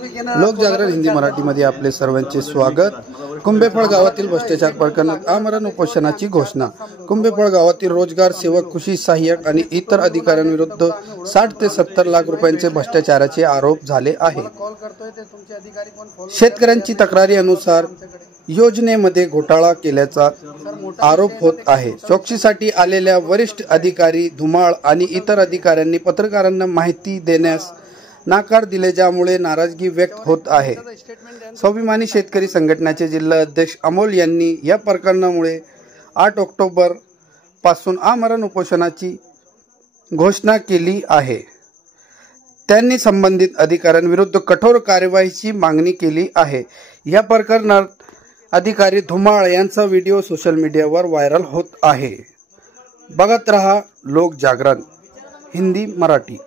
लोकजागरण हिंदी मराठीमध्ये आपले सर्वांचे स्वागत। कुंभेफळ गावातील भ्रष्टाचार प्रकरणात आमरण उपोषणाची घोषणा। कुंभेफळ गावातील रोजगार सेवक, कृषी सहाय्यक आणि इतर अधिकाऱ्यांविरुद्ध 60 ते 70 लाख रुपयांचे भ्रष्टाचाराचे आरोप झाले आहे। शेतकऱ्यांची तक्रारीनुसार योजनेमध्ये घोटाळा केल्याचा आरोप होत आहे। चौकशीसाठी आलेल्या वरिष्ठ अधिकारी धुमाळ आणि इतर अधिकाऱ्यांनी पत्रकारांना माहिती देण्यास नकार दिले, ज्यामुळे नाराजगी व्यक्त होत आहे। स्वाभिमानी शेतकरी संघटनेचे जिल्हा अध्यक्ष अमोल यांनी या प्रकरणामुळे 8 ऑक्टोबर पासून आमरण उपोषणाची घोषणा केली आहे। त्यांनी संबंधित अधिकाऱ्यांविरुद्ध कठोर कार्यवाहीची मागणी केली आहे। या प्रकरणात अधिकारी धुमाळ यांचा व्हिडिओ सोशल मीडियावर व्हायरल होत आहे। बघत रहा लोक जागरण हिंदी मराठी।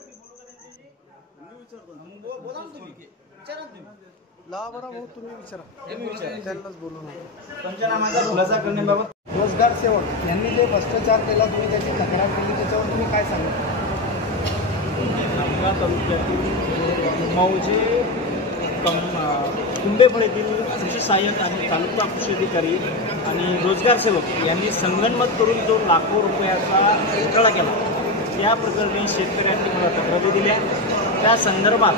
पंचनामाचा खुलासा करण्याबाबत रोजगार सेवक यांनी जो भ्रष्टाचार केला, तुम्ही त्याची तक्रार केली, त्याच्यावर तुम्ही काय सांगा? नांदगाव तालुक्यातील मौजे कुंभेफळ येथील कृषी सहाय्यक आणि तालुका कृषी अधिकारी आणि रोजगार सेवक यांनी संगनमत करून जो लाखो रुपयाचा घोटाळा केला, या प्रकरणी शेतकऱ्यांनी मला तक्रारी दिल्या। त्या संदर्भात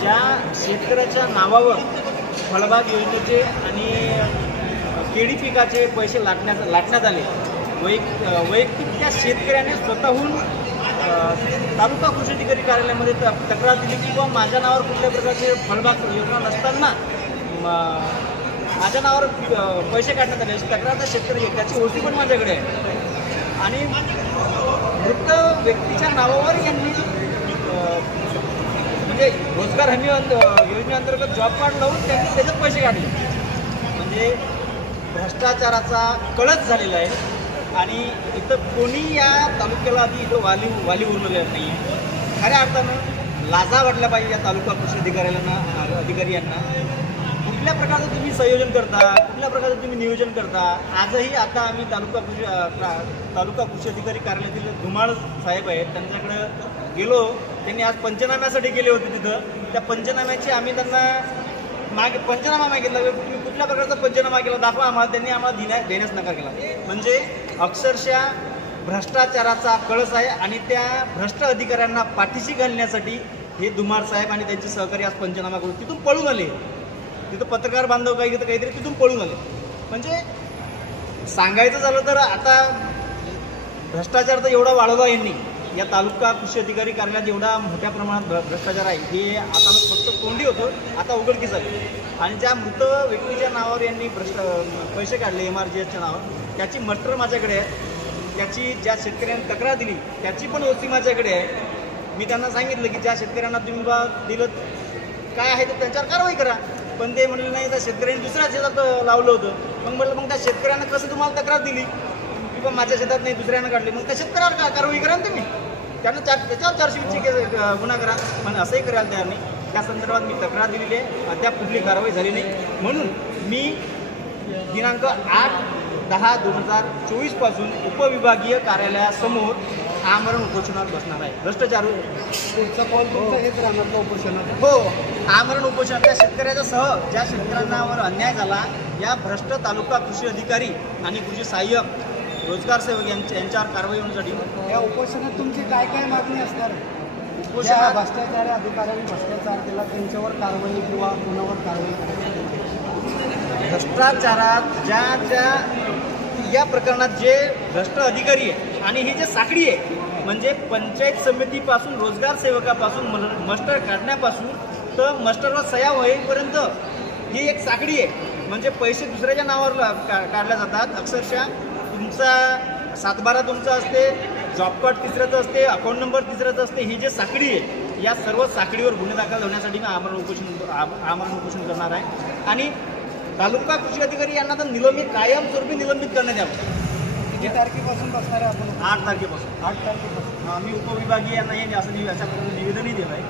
ज्या शेतकऱ्याच्या नावावर फळबाग योजनेचे आणि केळी पिकाचे पैसे लाटण्यात आले, वैयक्तिक त्या शेतकऱ्याने स्वतःहून तालुका कृषी अधिकारी कार्यालयामध्ये तक्रार दिली की किंवा माझ्या नावावर कुठल्या प्रकारचे फळबाग योजना नसताना माझ्या नावावर पैसे काढण्यात आले अशी तक्रार त्या शेतकरी, त्याची ओळखी पण माझ्याकडे आहे। आणि मृत व्यक्तीच्या नावावर यांनी म्हणजे रोजगार हमी योजनेअंतर्गत जॉब कार्ड लावून त्यांनी त्याच्यात पैसे काढले। म्हणजे भ्रष्टाचाराचा कळस झालेला आहे आणि इथं कोणी या तालुक्याला आधी इथं वाली उरलेलं नाही आहे। खऱ्या अर्थानं लाजा वाटल्या पाहिजे या तालुका कृषी अधिकारी यांना। कुठल्या प्रकारचं तुम्ही संयोजन करता, कुठल्या प्रकारचं तुम्ही नियोजन करता। आजही आता आम्ही तालुका कृषी अधिकारी कार्यालयातील धुमाळ साहेब आहेत, त्यांच्याकडे गेलो। त्यांनी आज पंचनाम्यासाठी गेले होते। तिथं त्या पंचनाम्याची आम्ही त्यांना पंचनामा मागितला, तुम्ही कुठल्या प्रकारचा पंचनामा केला दाखवा आम्हाला। त्यांनी आम्हाला देण्यास नकार केला। म्हणजे अक्षरशः भ्रष्टाचाराचा कळस आहे आणि त्या भ्रष्ट अधिकाऱ्यांना पाठीशी घालण्यासाठी हे धुमाळ साहेब आणि त्यांचे सहकारी आज पंचनामा करून तिथून पळून आले। तिथं पत्रकार बांधव काहीतरी तिथून पळून आले। म्हणजे सांगायचं झालं तर आता भ्रष्टाचार तर एवढा वाढवला यांनी, या तालुका कृषी अधिकारी कार्यालयात एवढा मोठ्या प्रमाणात भ्रष्टाचार आहे हे आता फक्त तोंडी होतं, आता उघडकीस आले। आणि ज्या मृत व्यक्तीच्या नावावर यांनी पैसे काढले MRGSच्या नावावर, त्याची मस्टर माझ्याकडे आहे। त्याची ज्या शेतकऱ्यांनी तक्रार दिली त्याची पण ओसी माझ्याकडे आहे। मी त्यांना सांगितलं की ज्या शेतकऱ्यांना तुम्ही दिलं काय आहे तर त्यांच्यावर कारवाई करा, पण ते म्हणले नाही, त्या शेतकऱ्यांनी दुसऱ्या शेतात लावलं होतं। मग म्हटलं मग त्या शेतकऱ्यांना कसं तुम्हाला तक्रार दिली किंवा माझ्या शेतात नाही दुसऱ्यानं काढले, मग त्या शेतकऱ्यावर कारवाई करा ना तुम्ही, त्यांना त्याच्यावर 420 गुन्हा करा। पण असंही करायला तयार नाही। त्या संदर्भात मी तक्रार दिलेली आहे, अद्याप कुठली कारवाई झाली नाही। म्हणून मी दिनांक 8/10/2024 पासून उपविभागीय कार्यालयासमोर आमरण उपोषणात बसणार आहे। भ्रष्टाचार पुढचा कॉल तुमचा हेच राहणार उपोषणात? हो, आमरण उपोषण त्या शेतकऱ्याच्या सह ज्या शेतकऱ्यांवर अन्याय झाला, या भ्रष्ट तालुका कृषी अधिकारी आणि कृषी सहाय्यक रोजगार सेवक यांच्यावर कारवाई होण्यासाठी या उपोषणात तुमची काय काय मागणी असणार? उपोषणात भ्रष्टाचारी अधिकाऱ्यांनी भ्रष्टाचार केला त्यांच्यावर कारवाई किंवा कोणावर कारवाई करायची? भ्रष्टाचारात या प्रकरणात जे भ्रष्ट अधिकारी आहे आणि ही जे साखळी आहे, म्हणजे पंचायत समितीपासून रोजगार सेवकापासून मस्टर काढण्यापासून तर मस्टरवर सह्या होईपर्यंत ही एक साखळी आहे। म्हणजे पैसे दुसऱ्याच्या नावावर काढले जातात। अक्षरशः तुमचा 7/12 तुमचा असते, जॉब कार्ड तिसऱ्याचं असते, अकाउंट नंबर तिसऱ्याचं असते। ही जे साखळी आहे, या सर्व साखळीवर गुन्हे दाखल होण्यासाठी मी आमरण उपोषण करणार आहे। आणि तालुका कृषी अधिकारी यांना तर कायमस्वरूपी निलंबित करण्यात यावं। किती तारखेपासून बसणार आहे आपण? 8 तारखेपासून। 8 तारखेपासून आम्ही उपविभागीय यांना असं याच्या निवेदनही दिलं आहे।